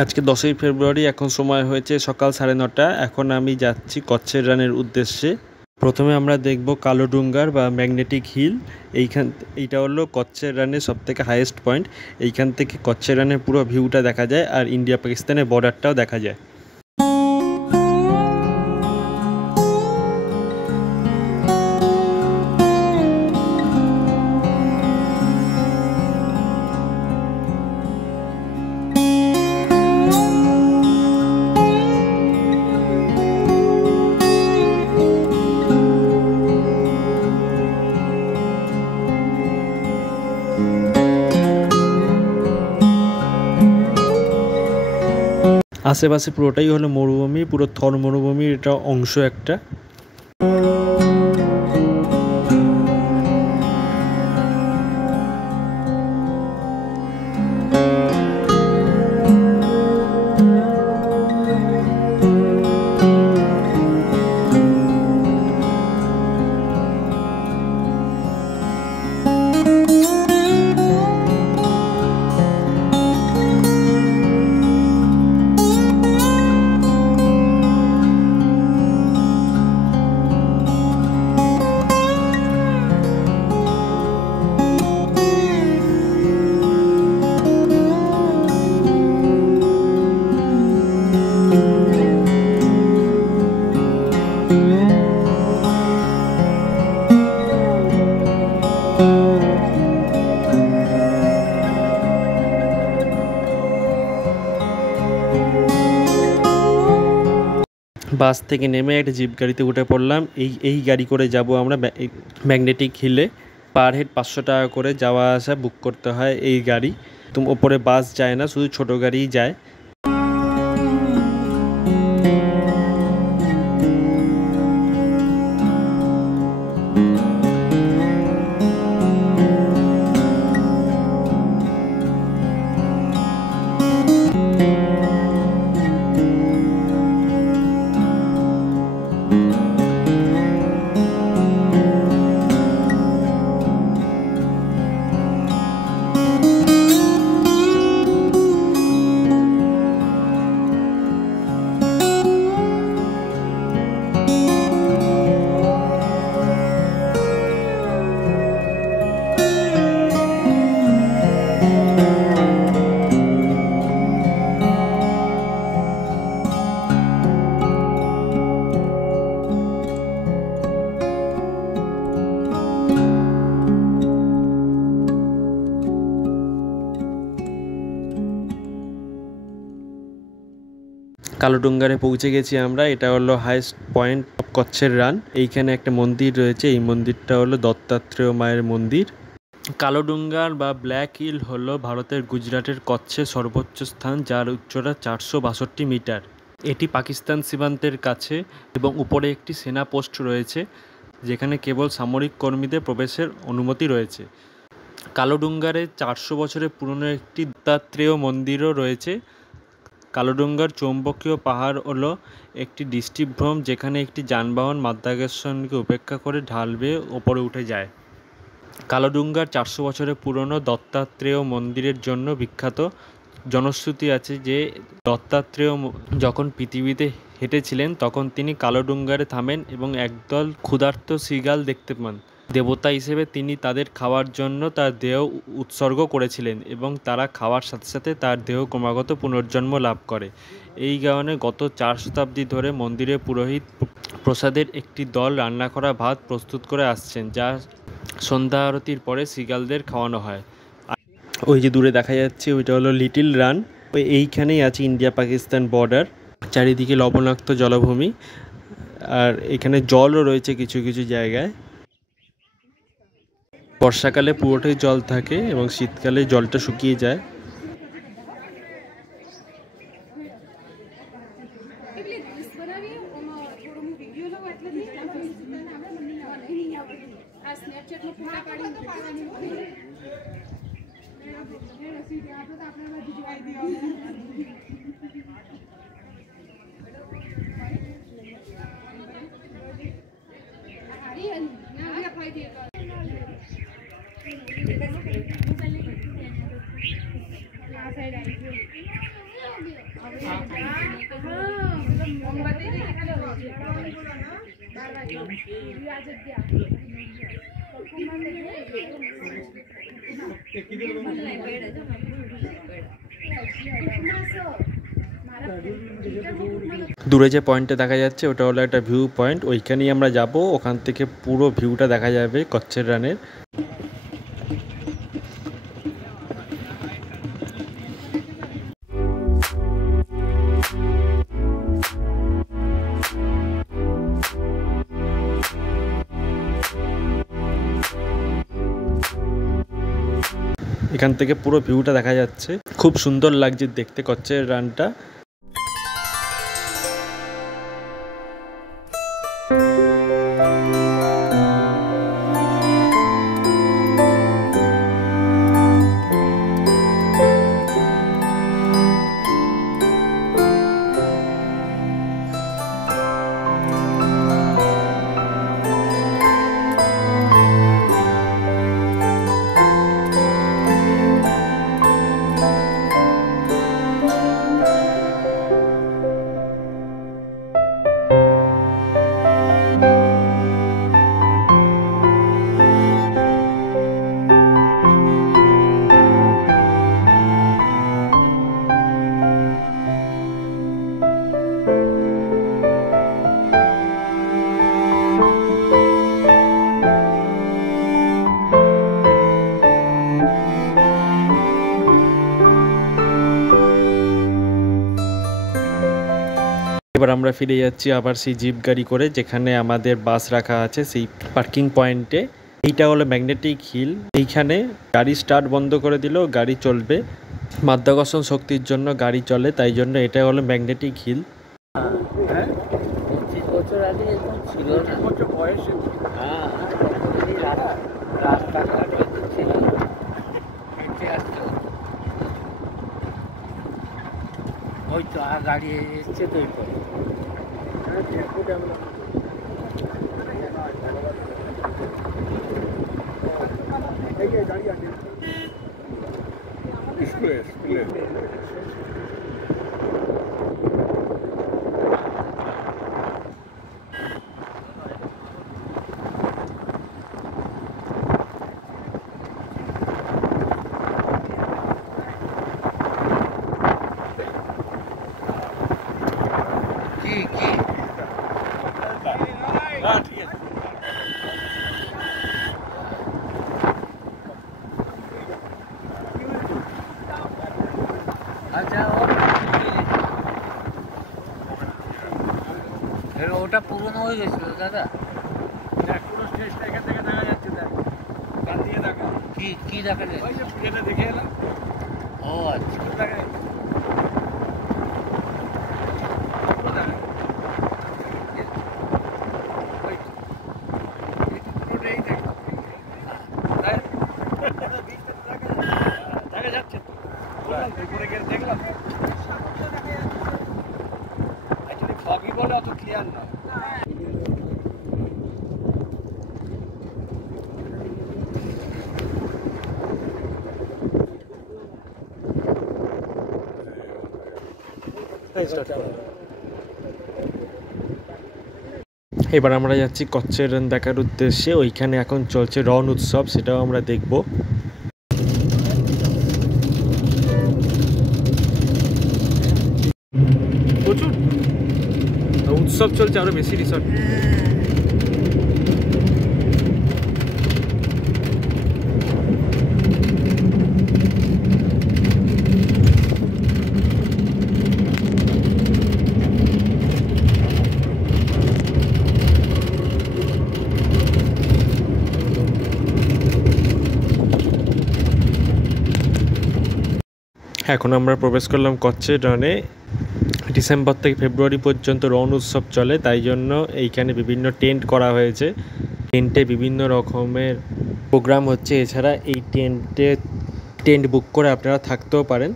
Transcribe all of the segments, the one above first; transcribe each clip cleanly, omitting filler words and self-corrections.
আজকে 10ই ফেব্রুয়ারি, এখন সময় হয়েছে সকাল 9:30। এখন আমি যাচ্ছি কচ্ছের রানের উদ্দেশ্যে। প্রথমে আমরা দেখব কালোডুঙ্গার বা ম্যাগনেটিক হিল। এইটা হলো কচ্ছের রানের সবথেকে হাইয়েস্ট পয়েন্ট। এইখান থেকে কচ্ছের রানের পুরো ভিউটা দেখা যায় আর ইন্ডিয়া পাকিস্তানের বর্ডারটাও দেখা যায়। আশেপাশে পুরোটাই হলো মরুভূমি, পুরো থর মরুভূমির এটা অংশ একটা। বাস থেকে নেমে একটা জিপ গাড়িতে উঠে পড়লাম। এই গাড়ি করে যাব আমরা ম্যাগনেটিক হিলে। পার হেড 500 টাকা করে যাওয়া আসা বুক করতে হয় এই গাড়ি। ওপরে বাস যায় না, শুধু ছোট গাড়িই যায়। কালোডুঙ্গারে পৌঁছে গেছি আমরা। এটা হলো হাইস্ট পয়েন্ট অফ কচ্ছের রান। এইখানে একটা মন্দির রয়েছে, এই মন্দিরটা হলো দত্তাত্রেয় মায়ের মন্দির। কালোডুঙ্গার বা ব্ল্যাক হিল হলো ভারতের গুজরাটের কচ্ছের সর্বোচ্চ স্থান, যার উচ্চতা 462 মিটার। এটি পাকিস্তান সীমান্তের কাছে এবং উপরে একটি সেনা পোস্ট রয়েছে, যেখানে কেবল সামরিক কর্মীদের প্রবেশের অনুমতি রয়েছে। কালোডুঙ্গারে 400 বছরের পুরনো একটি দত্তাত্রেয় মন্দিরও রয়েছে। কালোডুঙ্গার চৌম্বকীয় পাহাড় হলো একটি দৃষ্টিভ্রম, যেখানে একটি যানবাহন মাধ্যাকর্ষণকে উপেক্ষা করে ঢাল বেয়ে ওপরে উঠে যায়। কালোডুঙ্গার 400 বছরের পুরনো দত্তাত্রেয় মন্দিরের জন্য বিখ্যাত। জনশ্রুতি আছে যে দত্তাত্রেয় যখন পৃথিবীতে হেঁটেছিলেন তখন তিনি কালোডুঙ্গারে থামেন এবং একদল ক্ষুধার্ত সিগাল দেখতে পান। দেবতা হিসেবে তিনি তাদের খাওয়ার জন্য তার দেহ উৎসর্গ করেছিলেন এবং তারা খাওয়ার সাথে সাথে তার দেহ ক্রমাগত পুনর্জন্ম লাভ করে। এই কারণে গত 4 শতাব্দী ধরে মন্দিরের পুরোহিত প্রসাদের একটি দল রান্না করা ভাত প্রস্তুত করে আসছেন, যা সন্ধ্যা আরতির পরে সিগালদের খাওয়ানো হয়। ওই যে দূরে দেখা যাচ্ছে ওইটা হলো লিটল রান। এইখানেই আছে ইন্ডিয়া পাকিস্তান বর্ডার। চারিদিকে লবণাক্ত জলভূমি, আর এখানে জলও রয়েছে কিছু কিছু জায়গায়। বর্ষাকালে পুরোটাই জল থাকে এবং শীতকালে জলটা শুকিয়ে যায়। দূরে যে পয়েন্টটা দেখা যাচ্ছে ওটা হলো একটা ভিউ পয়েন্ট, ওইখানেই আমরা যাব। ওখান থেকে পুরো ভিউটা দেখা যাবে কচ্ছের রানের। এখান থেকে পুরো ভিউটা দেখা যাচ্ছে, খুব সুন্দর লাগছে দেখতে কচ্ছের রানটা। এবার আমরা ফিরে যাচ্ছি আবার সেই জিপ গাড়ি করে, যেখানে আমাদের বাস রাখা আছে সেই পার্কিং পয়েন্টে। এইটা হলো ম্যাগনেটিক হিল। এইখানে গাড়ি স্টার্ট বন্ধ করে দিলেও গাড়ি চলবে, মাধ্যাকর্ষণ শক্তির জন্য গাড়ি চলে, তাই জন্য এটা হলো ম্যাগনেটিক হিল। ওই তো গাড়ি এসছে তো স্কুলে ওটা পুরনো হয়ে গেছিল দাদা। পুরো স্টেজটা এখান থেকে দেখা যাচ্ছে, কি দেখা যায় দেখে এলাম। ও আচ্ছা, দেখা যাচ্ছে দেখলাম ফগি বলে অত ক্লিয়ার নয়। এবার আমরা যাচ্ছি কচ্ছের রান দেখার উদ্দেশ্যে। ওইখানে এখন চলছে রন উৎসব, সেটাও আমরা দেখব। প্রচুর উৎসব চলছে, আরো বেশি রিসর্ট। এখন আমরা প্রবেশ করলাম কচ্ছের রানে। ডিসেম্বর থেকে ফেব্রুয়ারি পর্যন্ত রন উৎসব চলে, তাই জন্য এইখানে বিভিন্ন টেন্ট করা হয়েছে। টেন্টে বিভিন্ন রকমের প্রোগ্রাম হচ্ছে। এছাড়া এই টেন্ট বুক করে আপনারা থাকতেও পারেন।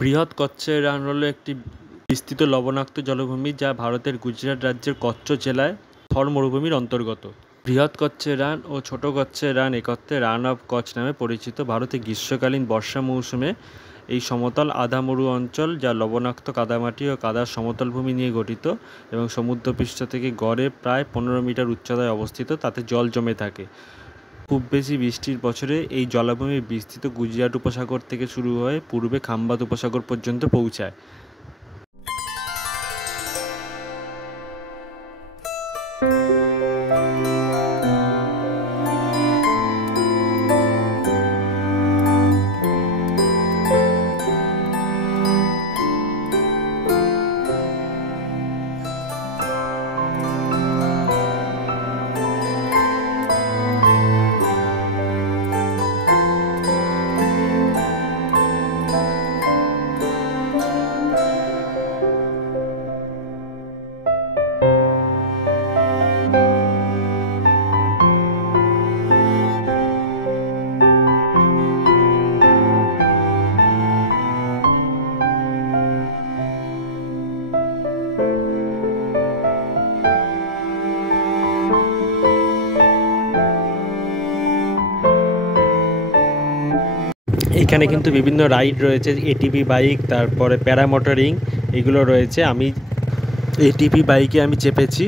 বৃহৎ কচ্ছের রান হলো একটি বিস্তৃত লবণাক্ত জলভূমি যা ভারতের গুজরাট রাজ্যের কচ্ছ জেলায় থর মরুভূমির অন্তর্গত। বৃহৎ কচ্ছের রান ও ছোট কচ্ছের রান একত্রে রান অফ কচ্ছ নামে পরিচিত। ভারতে গ্রীষ্মকালীন বর্ষা মৌসুমে এই সমতল আধা মরু অঞ্চল, যা লবণাক্ত কাদামাটি ও কাদার সমতল ভূমি নিয়ে গঠিত এবং সমুদ্রপৃষ্ঠ থেকে গড়ে প্রায় 15 মিটার উচ্চতায় অবস্থিত, তাতে জল জমে থাকে। খুব বেশি বৃষ্টির বছরে এই জলাভূমি বিস্তৃত গুজরাট উপসাগর থেকে শুরু হয়ে পূর্বে খাম্বাত উপসাগর পর্যন্ত পৌঁছায়। এখানে কিন্তু বিভিন্ন রাইড রয়েছে, এটিভি বাইক, তারপরে প্যারামোটরিং, এগুলো রয়েছে। আমি এটিভি বাইকে আমি চেপেছি।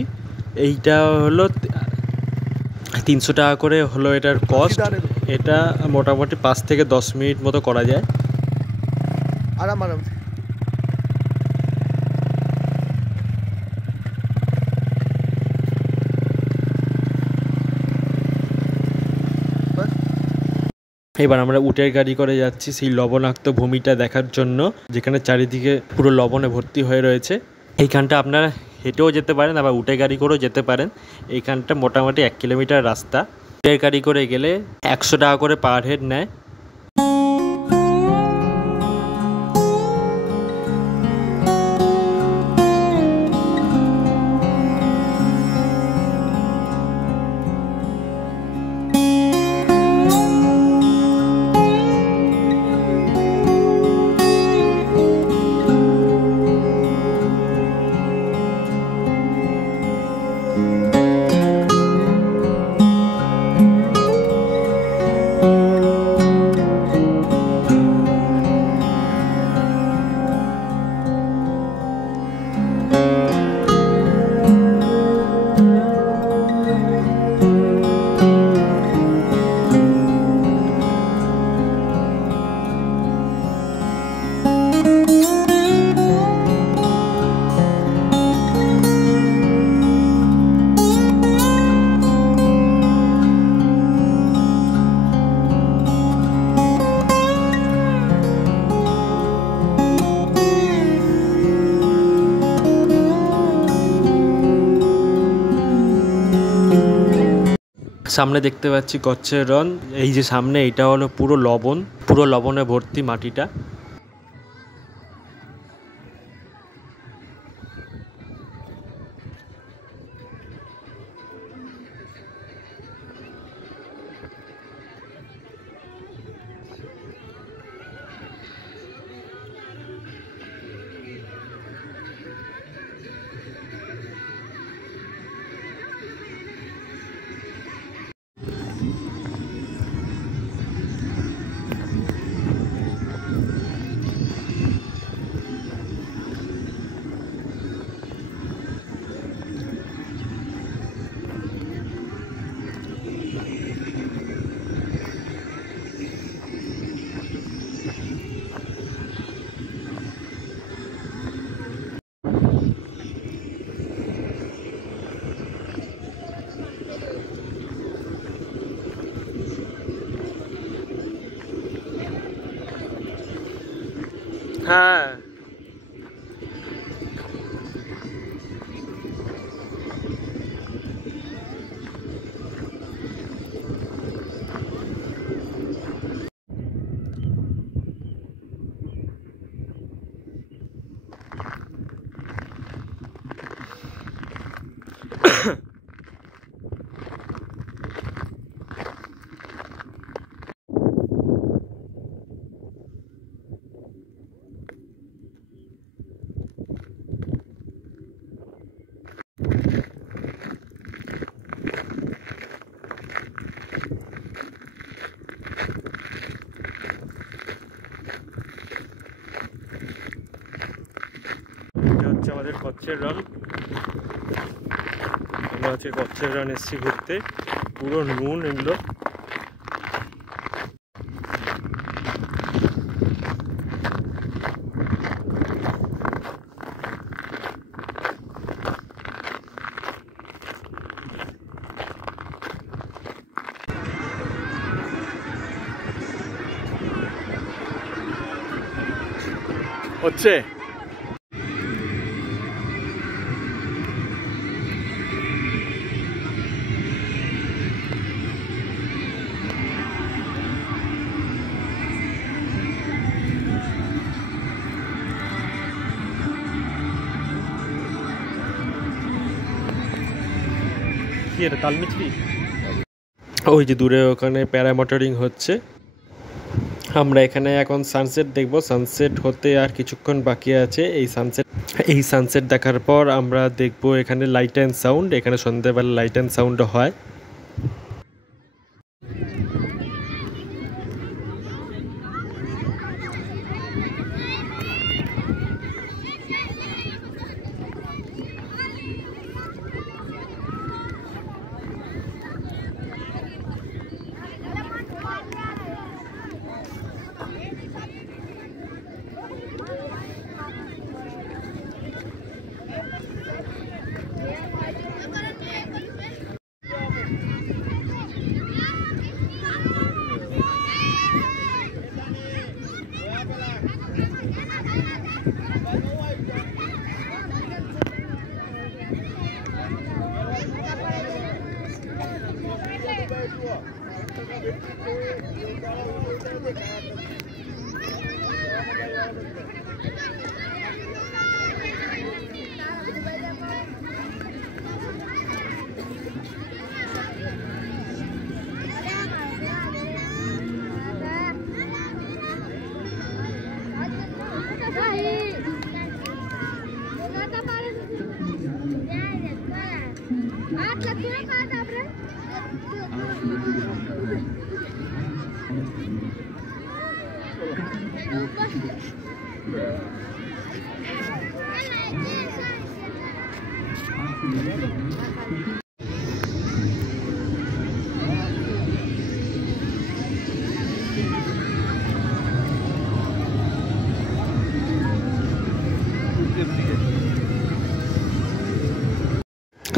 এইটা হলো 300 টাকা করে হলো এটার কস্ট। এটা মোটামুটি 5 থেকে 10 মিনিট মতো করা যায়। আরাম আরাম। এবার আমরা উটের গাড়ি করে যাচ্ছি সেই লবণাক্ত ভূমিটা দেখার জন্য, যেখানে চারিদিকে পুরো লবণে ভর্তি হয়ে রয়েছে। এইখানটা আপনারা হেঁটেও যেতে পারেন, আবার উটের গাড়ি করেও যেতে পারেন। এইখানটা মোটামুটি 1 কিলোমিটার রাস্তা। উটের গাড়ি করে গেলে 100 টাকা করে পার হেড নেয়। সামনে দেখতে পাচ্ছি কচ্ছের রন। এই যে সামনে, এটা হলো পুরো লবণে ভর্তি মাটিটা। হ্যাঁ, হচ্ছে আমাদের কচ্ছের রান। আমরা হচ্ছে কচ্ছের রান এসেছি ঘুরতে, পুরো নুন এগুলো। হচ্ছে কি এটা তালমিছড়ি? ওই যে দূরে ওখানে প্যারামোটরিং হচ্ছে। আমরা এখানে এখন সানসেট দেখব। সানসেট হতে আর কিছুক্ষণ বাকি আছে। এই সানসেট দেখার পর আমরা দেখব এখানে লাইট অ্যান্ড সাউন্ড। এখানে সন্ধ্যাবেলা লাইট অ্যান্ড সাউন্ডও হয়।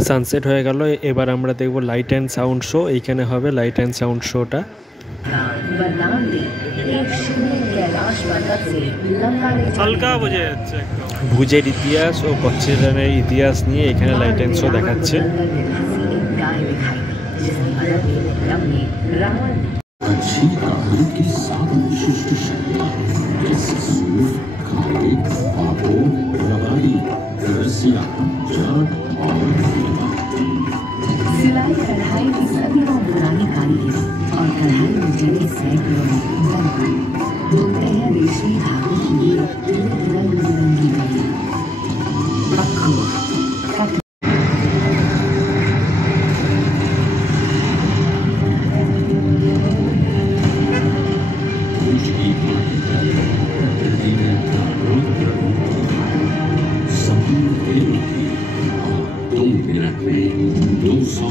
সানসেট হয়ে গেল। এবার আমরা দেখব লাইট অ্যান্ড সাউন্ড শো। এইখানে হবে লাইট অ্যান্ড সাউন্ড শোটা। হালকা বোঝা যাচ্ছে ভুজের ইতিহাস ও কচ্ছের রানের ইতিহাস নিয়ে এখানে লাইট অ্যান্ড শো দেখাচ্ছে। सिलाई कढ़ाई की सदियों पुरानी कारीगरी और कढ़ाई में जड़े सैकड़ों बोलते हैं रेशमी धागों की ये रंग बिरंगी गली।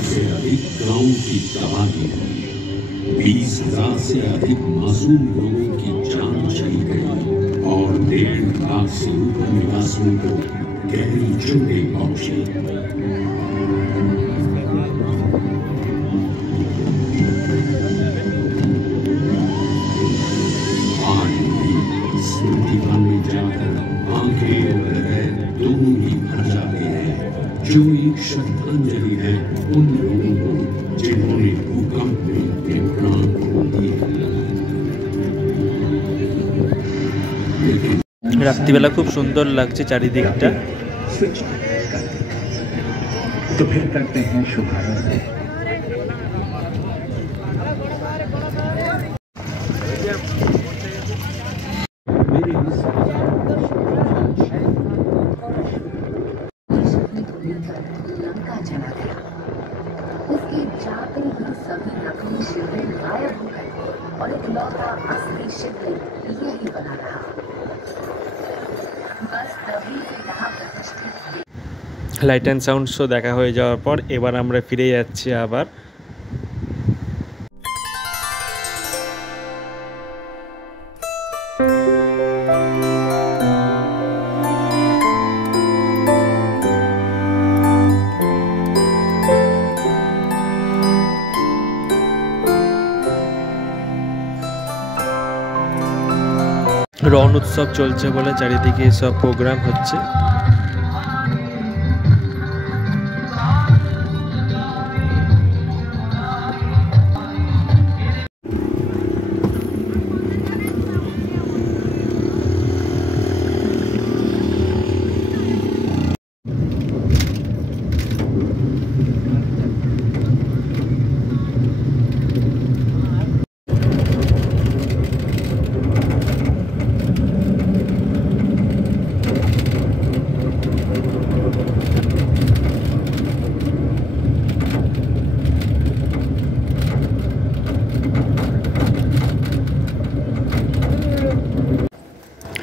से अधिक गांव की तबाही, 20,000 से अधिक मासूम लोगों की जान चली गई और 1.5 लाख से ऊपर निवासियों को गहरी चोटें पहुंची। आज भी स्मृति में जाकर आंखें और हृदय दोनों ही भर जाते हैं, जो एक श्रद्धांजलि है उन लोगों को जिन्होंने भूकंप में अपने प्राण खो दिए। রাত্রিবেলা খুব সুন্দর লাগছে চারিদিকটা। तो फिर करते हैं शुभारंभ। लंका चला गया। उसके जाते ही सभी नकली शिवलिंग गायब हो गए और एक लौटा असली शिवलिंग यही बना रहा। बस तभी লাইট অ্যান্ড সাউন্ড শো দেখা হয়ে যাওয়ার পর এবার আমরা ফিরে যাচ্ছি আবার রণ উৎসব চলছে বলে চারিদিকে সব প্রোগ্রাম হচ্ছে।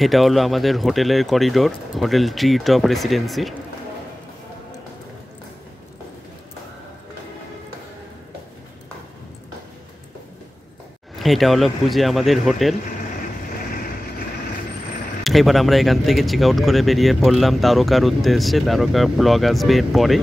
এটা হলো আমাদের হোটেলের করিডোর, হোটেল ট্রি টপ রেসিডেন্সির। এটা হলো বুঝে আমাদের হোটেল। এবার আমরা এখান থেকে চেক আউট করে বেরিয়ে পড়লাম দ্বারকার উদ্দেশ্যে। দ্বারকার ব্লগ আসবে এরপরে।